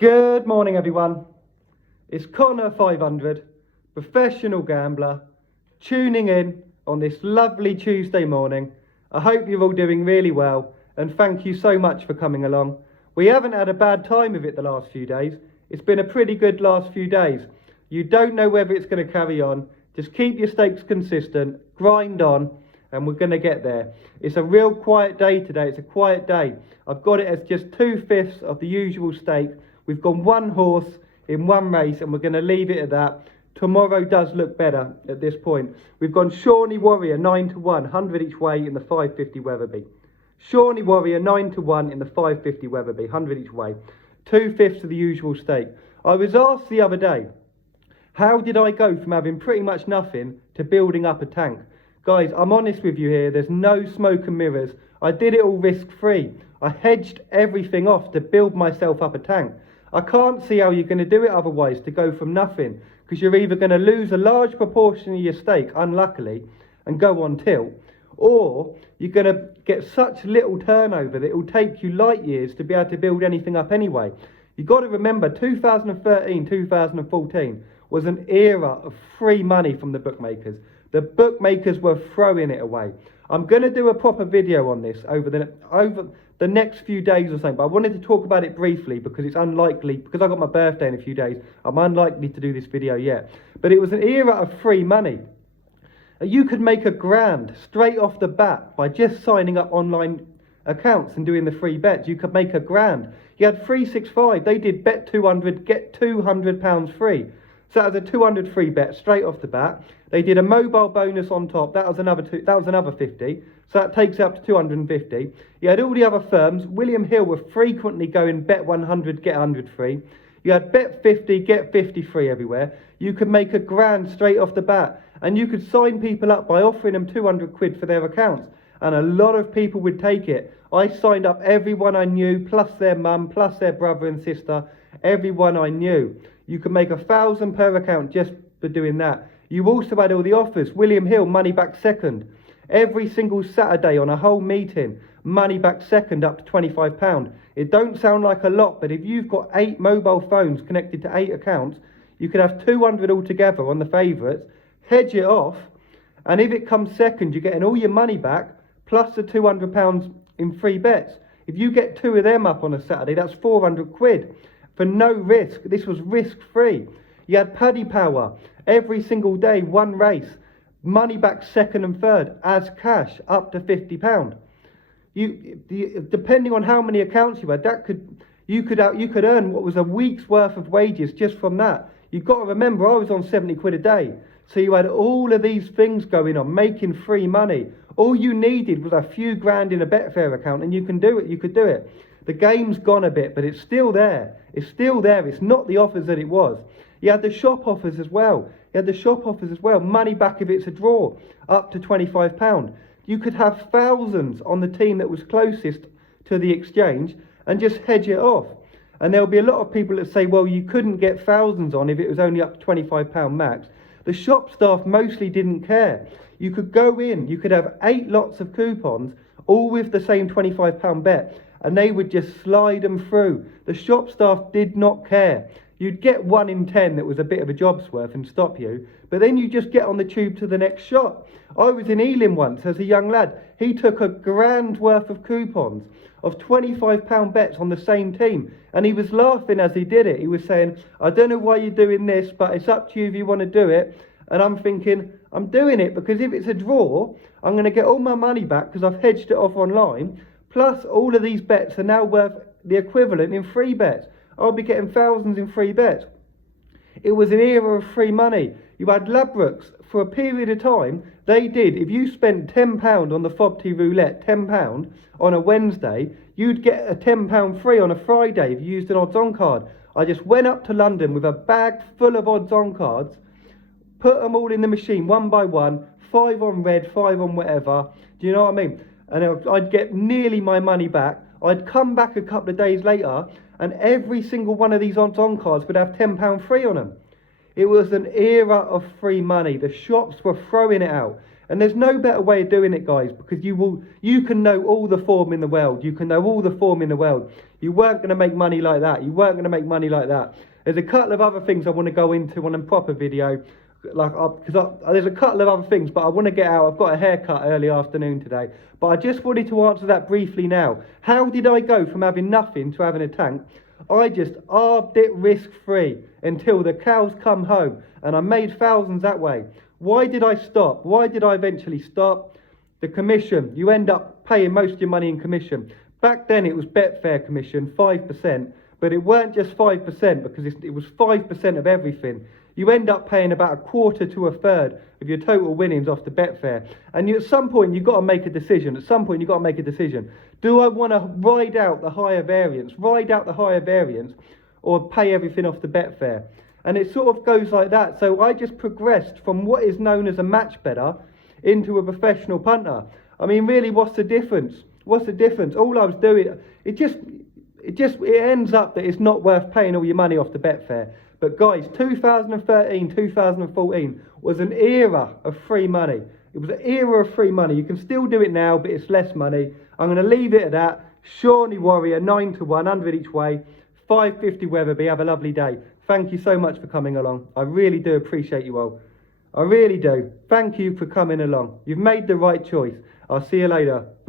Good morning, everyone. It's Connor 500, professional gambler, tuning in on this lovely Tuesday morning. I hope you're all doing really well, and thank you so much for coming along. We haven't had a bad time of it the last few days. It's been a pretty good last few days. You don't know whether it's going to carry on. Just keep your stakes consistent, grind on, and we're going to get there. It's a real quiet day today. It's a quiet day. I've got it as just 2/5 of the usual stake. We've gone one horse in one race, and we're going to leave it at that. Tomorrow does look better at this point. We've gone Shawnee Warrior 9-1, 100 each way in the 550 Wetherby. Shawnee Warrior 9-1 in the 550 Wetherby, 100 each way. 2/5 of the usual stake. I was asked the other day, how did I go from having pretty much nothing to building up a tank? Guys, I'm honest with you here. There's no smoke and mirrors. I did it all risk-free. I hedged everything off to build myself up a tank. I can't see how you're going to do it otherwise, to go from nothing, because you're either going to lose a large proportion of your stake, unluckily, and go on tilt, or you're going to get such little turnover that it will take you light years to be able to build anything up anyway. You've got to remember, 2013, 2014 was an era of free money from the bookmakers. The bookmakers were throwing it away. I'm going to do a proper video on this over the next few days or something, but I wanted to talk about it briefly because it's unlikely, because I got my birthday in a few days, I'm unlikely to do this video yet. But it was an era of free money. You could make $1,000 straight off the bat by just signing up online accounts and doing the free bets. You could make $1,000. You had 365, they did bet 200, get £200 free. So that was a 200 free bet straight off the bat. They did a mobile bonus on top. That was another 50. So that takes it up to 250. You had all the other firms. William Hill were frequently going bet 100, get 100 free. You had bet 50, get 50 free everywhere. You could make $1,000 straight off the bat. And you could sign people up by offering them 200 quid for their accounts. And a lot of people would take it. I signed up everyone I knew, plus their mum, plus their brother and sister, everyone I knew. You could make $1,000 per account just for doing that. You also had all the offers. William Hill, money back second. Every single Saturday on a whole meeting, money back second up to £25. It don't sound like a lot, but if you've got 8 mobile phones connected to 8 accounts, you could have 200 altogether on the favourites, hedge it off, and if it comes second, you're getting all your money back, plus the £200 in free bets. If you get 2 of them up on a Saturday, that's 400 quid. For no risk. This was risk-free. You had Paddy Power every single day, one race, money back second and third as cash up to £50. Depending on how many accounts you had, you could earn what was a week's worth of wages just from that. You've got to remember, I was on 70 quid a day, so you had all of these things going on, making free money. All you needed was a few grand in a Betfair account, and you can do it. You could do it. The game's gone a bit, but it's still there. It's still there. It's not the offers that it was. You had the shop offers as well. Money back if it's a draw, up to £25. You could have thousands on the team that was closest to the exchange and just hedge it off. And there'll be a lot of people that say, well, you couldn't get thousands on if it was only up to £25 max. The shop staff mostly didn't care. You could go in, you could have 8 lots of coupons, all with the same £25 bet, and they would just slide them through. The shop staff did not care. You'd get 1 in 10 that was a bit of a job's worth and stop you, but then you just get on the tube to the next shop. I was in Ealing once as a young lad. He took £1,000 worth of coupons of £25 bets on the same team, and he was laughing as he did it. He was saying, I don't know why you're doing this, but it's up to you if you want to do it. And I'm thinking, I'm doing it because if it's a draw, I'm going to get all my money back because I've hedged it off online. Plus, all of these bets are now worth the equivalent in free bets. I'll be getting thousands in free bets. It was an era of free money. You had Ladbrokes for a period of time. They did. If you spent £10 on the FOBT roulette, £10 on a Wednesday, you'd get a £10 free on a Friday if you used an odds-on card. I just went up to London with a bag full of odds-on cards, put them all in the machine one by one, 5 on red, 5 on whatever. Do you know what I mean? And I'd get nearly my money back. I'd come back a couple of days later, and every single one of these odds-on cards would have £10 free on them. It was an era of free money. The shops were throwing it out. And there's no better way of doing it, guys, because you can know all the form in the world. You can know all the form in the world. You weren't going to make money like that. You weren't going to make money like that. There's a couple of other things I want to go into on a proper video, because there's a couple of other things, but I want to get out. I've got a haircut early afternoon today, but I just wanted to answer that briefly now. How did I go from having nothing to having a tank? I just arbed it risk-free until the cows come home, and I made thousands that way. Why did I stop? Why did I eventually stop? The commission. You end up paying most of your money in commission. Back then it was Betfair commission, 5%, but it weren't just 5% because it was 5% of everything. You end up paying about a quarter to a third of your total winnings off the Betfair. And at some point you've got to make a decision. Do I want to ride out the higher variance, or pay everything off the Betfair? And it sort of goes like that. So I just progressed from what is known as a match bettor into a professional punter. I mean, really, what's the difference? What's the difference? All I was doing, it ends up that it's not worth paying all your money off the Betfair. But guys, 2013, 2014 was an era of free money. It was an era of free money. You can still do it now, but it's less money. I'm going to leave it at that. Shawnee Warrior, 9 to 1, 100 each way, 550 Wetherby. Have a lovely day. Thank you so much for coming along. I really do appreciate you all. I really do. Thank you for coming along. You've made the right choice. I'll see you later.